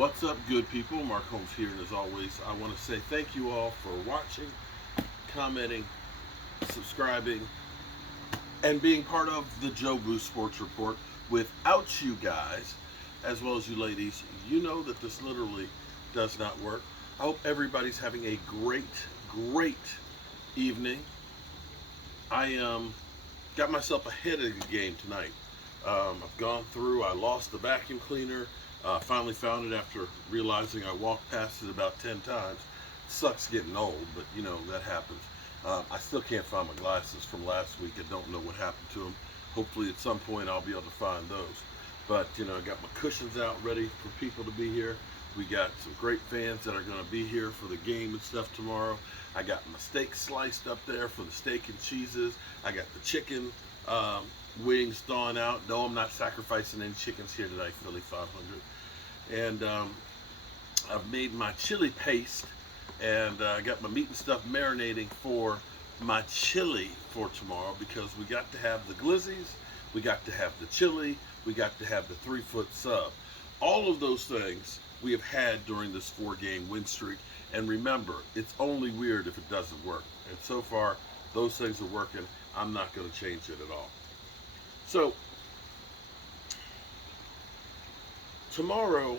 What's up, good people? Mark Holmes here, and as always, I want to say thank you all for watching, commenting, subscribing, and being part of the Joe Boost Sports Report. Without you guys, as well as you ladies, you know that this literally does not work. I hope everybody's having a great evening. I got myself ahead of the game tonight. I've gone through, I lost the vacuum cleaner. Finally found it after realizing I walked past it about 10 times. Sucks getting old, but you know, that happens. I still can't find my glasses from last week. I don't know what happened to them. Hopefully at some point I'll be able to find those. But you know, I got my cushions out ready for people to be here. We got some great fans that are going to be here for the game and stuff tomorrow. I got my steak sliced up there for the steak and cheeses. I got the chicken wings thawing out. No, I'm not sacrificing any chickens here tonight, Philly 500. And I've made my chili paste, and I got my meat and stuff marinating for my chili for tomorrow, because we got to have the glizzies, we got to have the chili, we got to have the 3-foot sub. All of those things we have had during this 4-game win streak. And remember, it's only weird if it doesn't work. And so far, those things are working. I'm not going to change it at all. So, tomorrow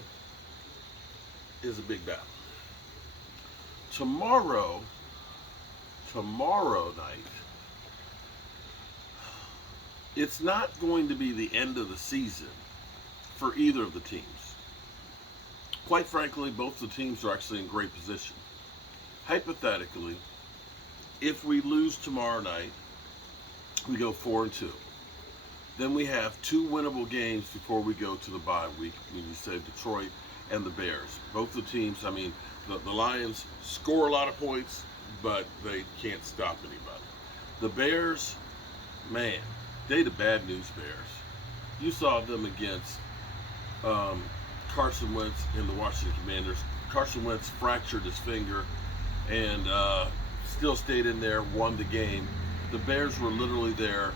is a big battle. Tomorrow night, it's not going to be the end of the season for either of the teams. Quite frankly, both the teams are actually in great position. Hypothetically, if we lose tomorrow night, we go 4-2. Then we have 2 winnable games before we go to the bye week. When you say Detroit and the Bears. Both the teams, I mean, the Lions score a lot of points, but they can't stop anybody. The Bears, man, they the bad news Bears. You saw them against Carson Wentz and the Washington Commanders. Carson Wentz fractured his finger and still stayed in there, won the game. The Bears were literally there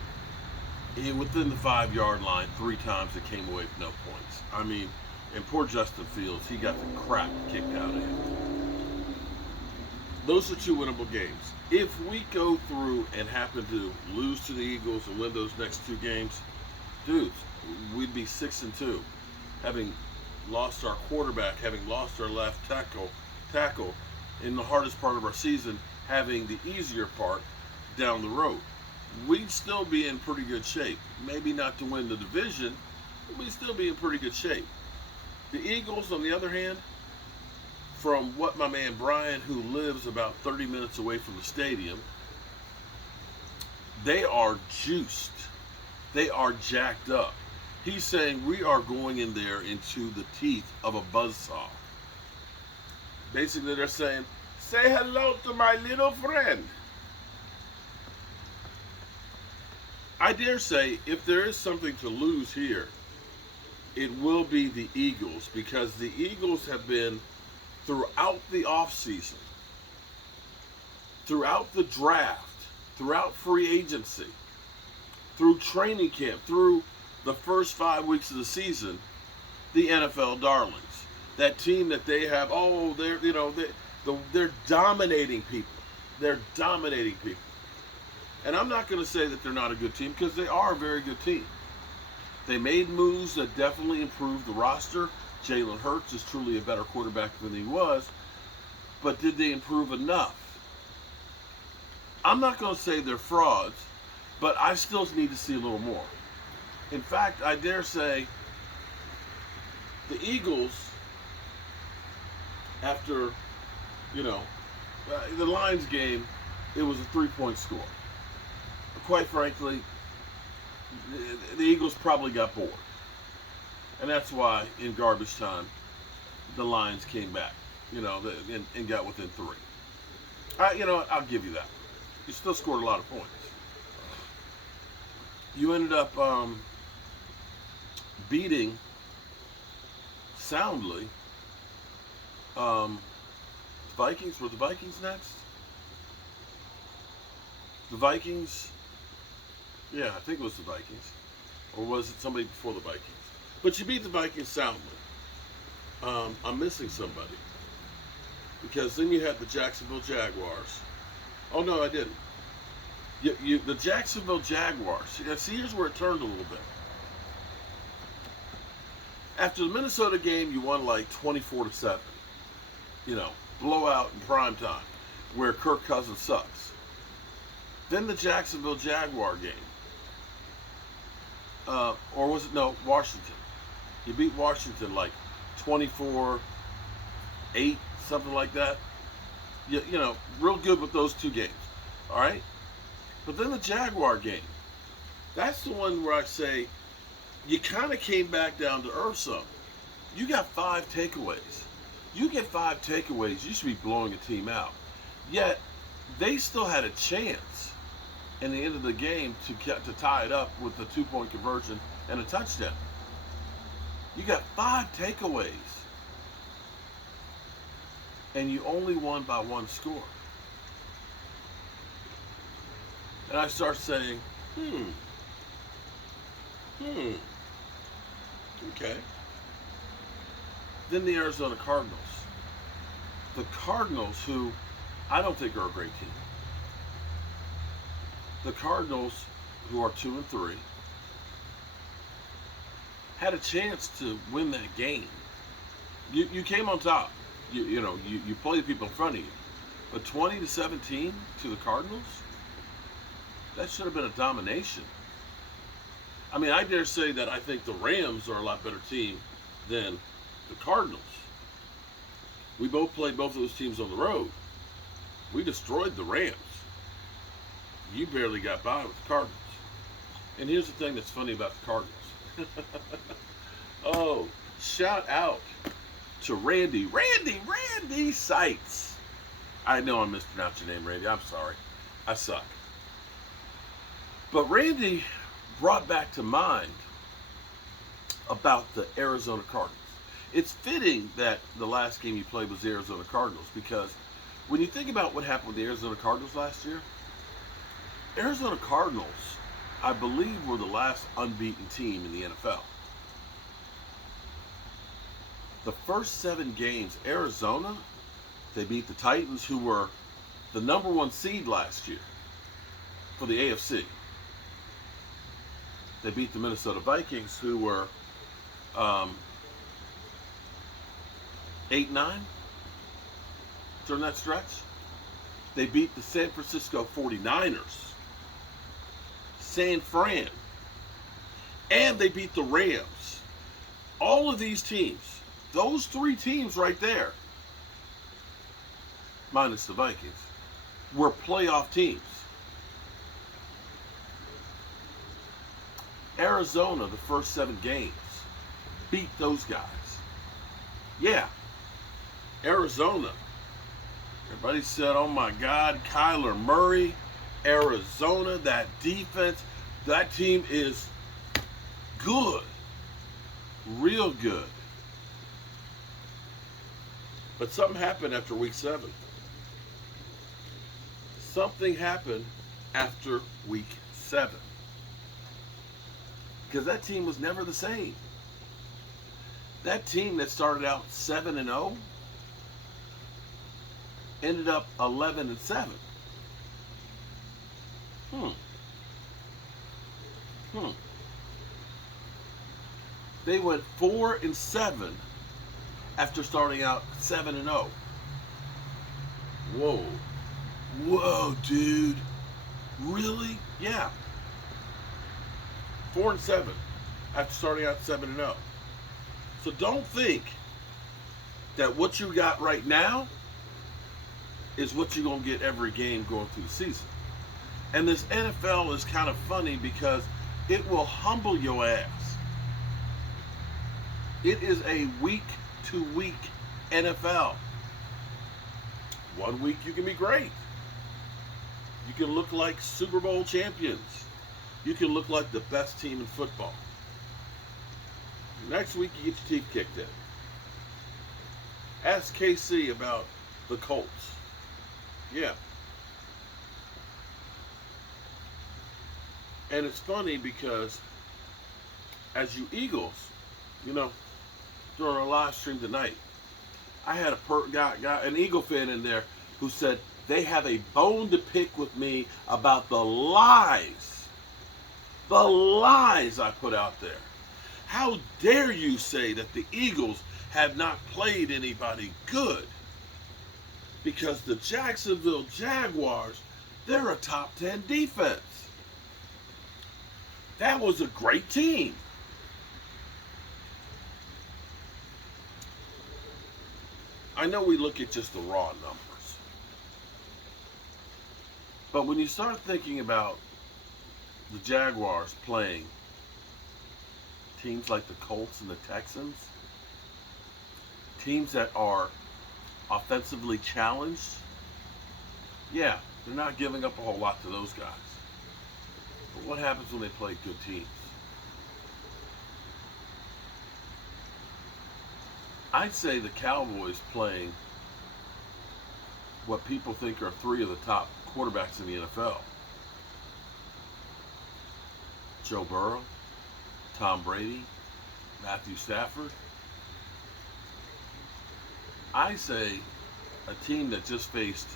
within the 5-yard line 3 times. It came away with no points. I mean, and poor Justin Fields, he got the crap kicked out of him. Those are 2 winnable games. If we go through and happen to lose to the Eagles and win those next 2 games, dudes, we'd be 6-2, having lost our quarterback, having lost our left tackle in the hardest part of our season, having the easier part down the road. We'd still be in pretty good shape. Maybe not to win the division, but we'd still be in pretty good shape. The Eagles, on the other hand, from what my man Brian, who lives about 30 minutes away from the stadium, they are juiced. They are jacked up. He's saying we are going in there into the teeth of a buzzsaw. Basically, they're saying, say hello to my little friend. I dare say, if there is something to lose here, it will be the Eagles, because the Eagles have been, throughout the offseason, throughout the draft, throughout free agency, through training camp, through the first 5 weeks of the season, the NFL darlings. That team that they have, they're dominating people. They're dominating people. And I'm not going to say that they're not a good team, because they are a very good team. They made moves that definitely improved the roster. Jalen Hurts is truly a better quarterback than he was. But did they improve enough? I'm not going to say they're frauds, but I still need to see a little more. In fact, I dare say the Eagles, after, the Lions game, it was a 3-point score. Quite frankly, the Eagles probably got bored. And that's why, in garbage time, the Lions came back, and got within 3. I'll give you that. You still scored a lot of points. You ended up beating, soundly, Vikings. Were the Vikings next? The Vikings, yeah, I think it was the Vikings. Or was it somebody before the Vikings? But you beat the Vikings soundly. I'm missing somebody because then you had the Jacksonville Jaguars. Oh no, I didn't. The Jacksonville Jaguars. See, here's where it turned a little bit. After the Minnesota game, you won like 24-7. You know, blowout in prime time, where Kirk Cousins sucks. Then the Jacksonville Jaguar game, or was it Washington? You beat Washington like 24-8, something like that. You know, real good with those two games. All right, but then the Jaguar game. That's the one where I say you kind of came back down to earth some. You got 5 takeaways. You get 5 takeaways, you should be blowing a team out. Yet, they still had a chance in the end of the game to tie it up with the 2-point conversion and a touchdown. You got 5 takeaways. And you only won by 1 score. And I start saying, okay. Then the Arizona Cardinals. The Cardinals, who I don't think are a great team. The Cardinals, who are 2-3, had a chance to win that game. You came on top. You played people in front of you. But 20-17 to the Cardinals? That should have been a domination. I mean, I dare say that I think the Rams are a lot better team than the Cardinals. We both played both of those teams on the road. We destroyed the Rams. You barely got by with the Cardinals. And here's the thing that's funny about the Cardinals. Oh, shout out to Randy Sites. I know I mispronounced your name, Randy. I'm sorry. I suck. But Randy brought back to mind about the Arizona Cardinals. It's fitting that the last game you played was the Arizona Cardinals, because when you think about what happened with the Arizona Cardinals last year, Arizona Cardinals, I believe, were the last unbeaten team in the NFL. The first 7 games, Arizona, they beat the Titans, who were the number 1 seed last year for the AFC. They beat the Minnesota Vikings, who were 8-9 during that stretch. They beat the San Francisco 49ers, San Fran, and they beat the Rams. All of these teams, those 3 teams right there, minus the Vikings, were playoff teams. Arizona, the first 7 games, beat those guys. Yeah, Arizona. Everybody said, oh my God, Kyler Murray, Arizona, that defense, that team is good. Real good. But something happened after week 7. Something happened after week 7. Because that team was never the same. That team that started out 7-0 ended up 11-7. They went 4-7 after starting out 7-0. Whoa, dude. Really? Yeah. 4-7 after starting out 7-0. So don't think that what you got right now is what you're going to get every game going through the season. And this NFL is kind of funny because it will humble your ass. It is a week-to-week NFL. One week you can be great. You can look like Super Bowl champions. You can look like the best team in football. Next week you get your teeth kicked in. Ask KC about the Colts. Yeah. And it's funny because as you Eagles, during our live stream tonight. I had an Eagle fan in there who said they have a bone to pick with me about the lies I put out there. How dare you say that the Eagles have not played anybody good? Because the Jacksonville Jaguars, they're a top 10 defense. That was a great team. I know we look at just the raw numbers. But when you start thinking about the Jaguars playing teams like the Colts and the Texans, teams that are offensively challenged, yeah, they're not giving up a whole lot to those guys. But what happens when they play good teams? I'd say the Cowboys playing what people think are three of the top quarterbacks in the NFL. Joe Burrow, Tom Brady, Matthew Stafford. I say a team that just faced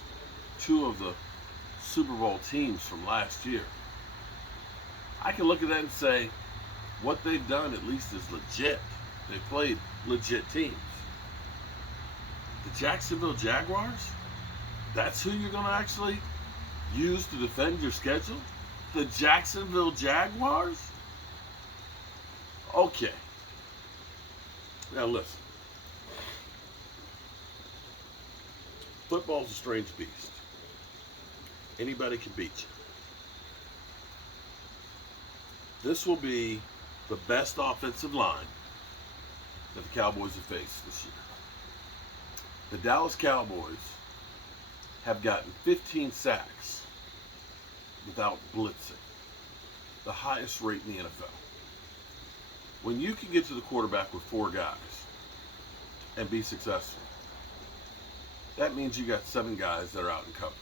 two of the Super Bowl teams from last year. I can look at that and say what they've done at least is legit. They played legit teams. The Jacksonville Jaguars? That's who you're going to actually use to defend your schedule? The Jacksonville Jaguars? Okay. Now listen. Football's a strange beast. Anybody can beat you. This will be the best offensive line that the Cowboys have faced this year. The Dallas Cowboys have gotten 15 sacks without blitzing, the highest rate in the NFL. When you can get to the quarterback with four guys and be successful, that means you got 7 guys that are out in coverage.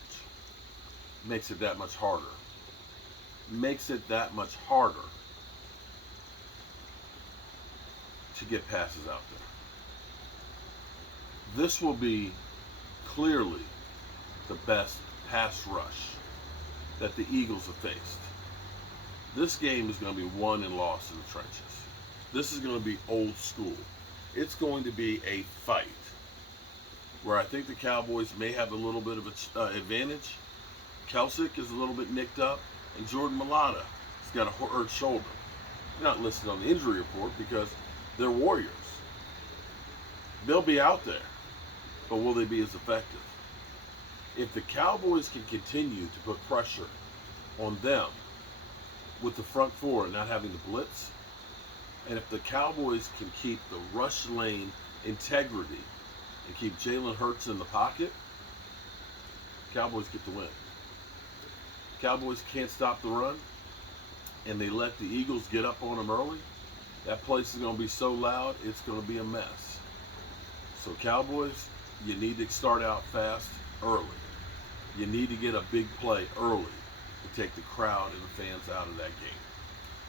Makes it that much harder. Makes it that much harder to get passes out there. This will be clearly the best pass rush that the Eagles have faced. This game is going to be won and lost in the trenches. This is going to be old school. It's going to be a fight where I think the Cowboys may have a little bit of an advantage. Kelsick is a little bit nicked up, and Jordan Mailata has got a hurt shoulder. They're not listed on the injury report because they're Warriors. They'll be out there, but will they be as effective? If the Cowboys can continue to put pressure on them with the front four and not having to blitz, and if the Cowboys can keep the rush lane integrity and keep Jalen Hurts in the pocket, Cowboys get the win. Cowboys can't stop the run, and they let the Eagles get up on them early. That place is going to be so loud, it's going to be a mess. So Cowboys, you need to start out fast early. You need to get a big play early to take the crowd and the fans out of that game.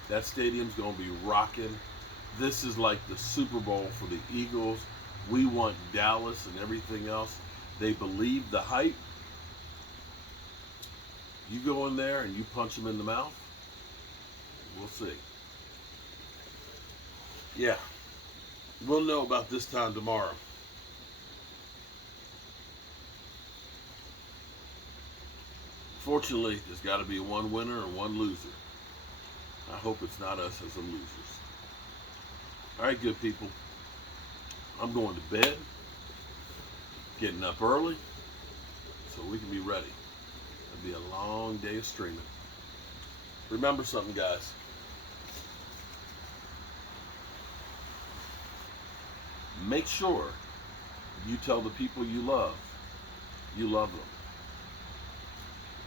That stadium's going to be rocking. This is like the Super Bowl for the Eagles. We want Dallas and everything else. They believe the hype. You go in there and you punch them in the mouth, we'll see. Yeah, we'll know about this time tomorrow. Fortunately, there's got to be one winner and one loser. I hope it's not us as the losers. All right, good people. I'm going to bed, getting up early, so we can be ready. It'll be a long day of streaming. Remember something, guys. Make sure you tell the people you love them.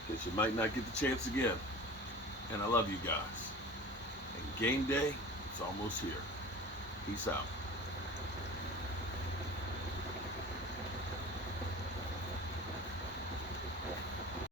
Because you might not get the chance again. And I love you guys. And game day, it's almost here. Peace out.